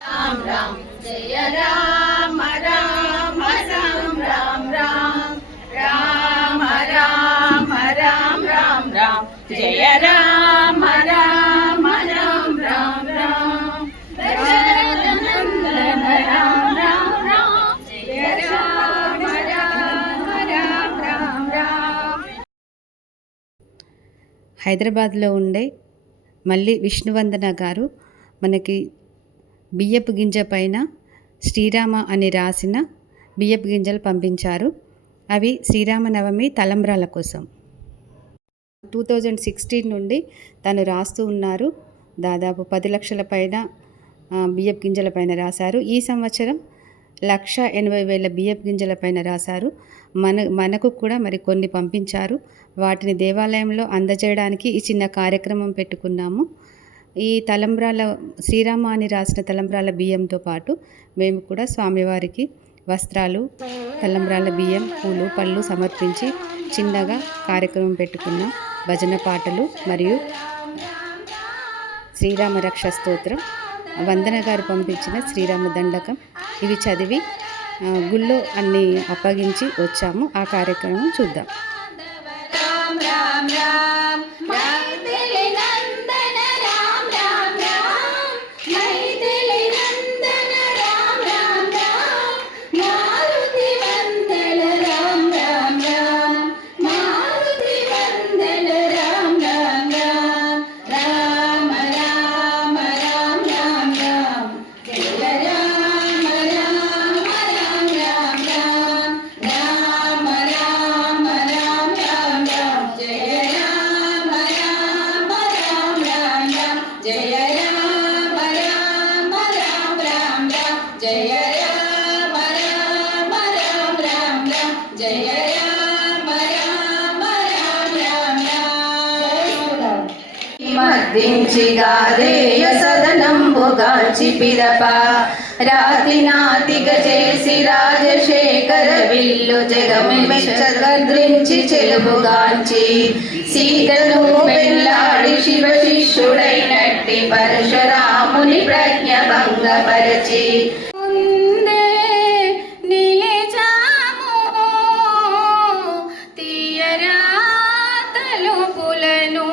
రామ్ రామ్ జయ राम राम राम राम राम राम राम राम राम జయ రామ राम राम राम राम దశరథనందన హైదరాబాద్లో ఉండే మళ్ళీ విష్ణువందన గారు మనకి బియ్యపు గింజ పైన శ్రీరామ అని రాసిన బియ్యపు గింజలు పంపించారు. అవి శ్రీరామనవమి తలంబ్రాల కోసం. టూ థౌజండ్ సిక్స్టీన్ నుండి తను రాస్తూ ఉన్నారు. దాదాపు పది లక్షల పైన బియ్యపు గింజల పైన రాశారు. ఈ సంవత్సరం లక్ష ఎనభై వేల బియ్యపు గింజల పైన రాశారు. మన మనకు కూడా మరి కొన్ని పంపించారు. వాటిని దేవాలయంలో అందజేయడానికి ఈ చిన్న కార్యక్రమం పెట్టుకున్నాము. ఈ తలంబ్రాల శ్రీరామ అని రాసిన తలంబ్రాల బియ్యంతో పాటు మేము కూడా స్వామివారికి వస్త్రాలు తలంబ్రాల బియ్యం పూలు పళ్ళు సమర్పించి చిన్నగా కార్యక్రమం పెట్టుకున్న భజన పాటలు మరియు శ్రీరామ రక్ష స్తోత్రం వందన గారు పంపించిన శ్రీరామ దండకం ఇవి చదివి గుళ్ళు గుళ్ళో అన్ని అప్పగించి వచ్చాము. ఆ కార్యక్రమం చూద్దాం. మద్దించి గాదేయ సదనంబుగాంచి పిరప రాతి నాతి గజేసి రాజశేఖర విల్లు జగమి మెచ్చద్రించి చెలుబుగాంచి సీతను పెళ్ళాడి శివ శిష్యుడైనట్టి పరశురాముని ప్రజ్ఞ భంగపరచి. ಕುಲನು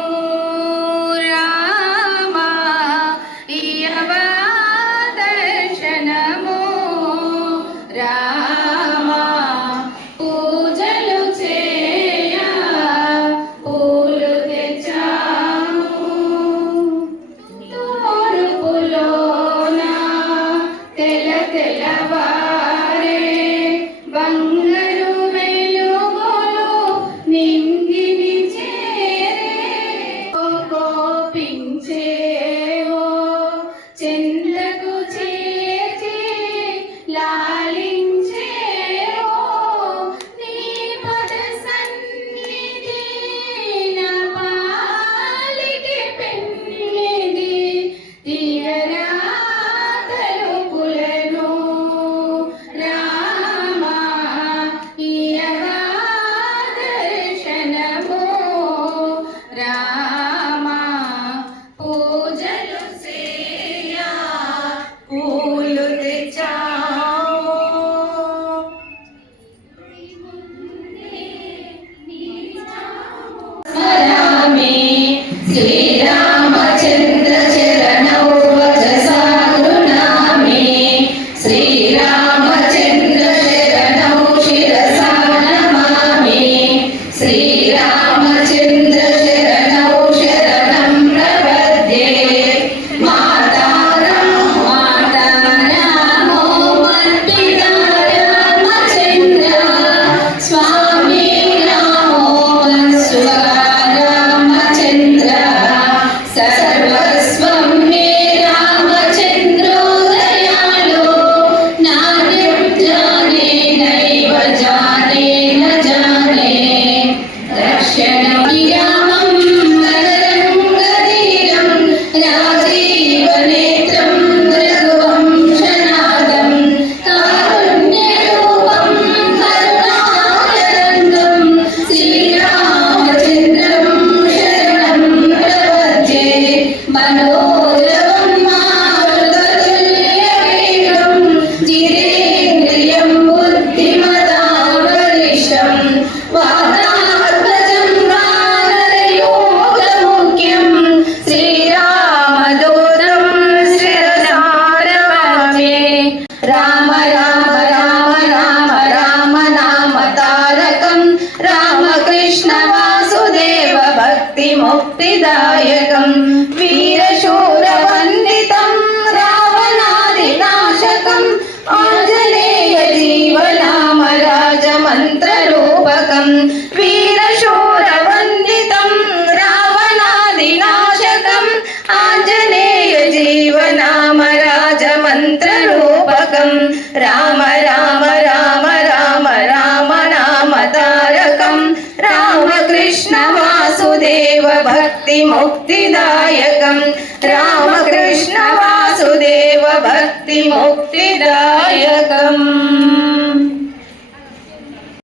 ചെന്ന Hello. ముక్తిదాయకం వీరశూరవందితం రావణాది నాశకం ఆంజనేయ జీవనామ రాజమంత్ర రూపకం వీరశూరవందితం రావణాది నాశకం ఆంజనేయ జీవనామ రాజమంత్ర రామ రామ రామ రామ రామ నామ తారకం రామకృష్ణ వాసుదేవ భక్తి ముక్తిదాయకం రామకృష్ణ వాసుదేవ భక్తి ముక్తిదాయకం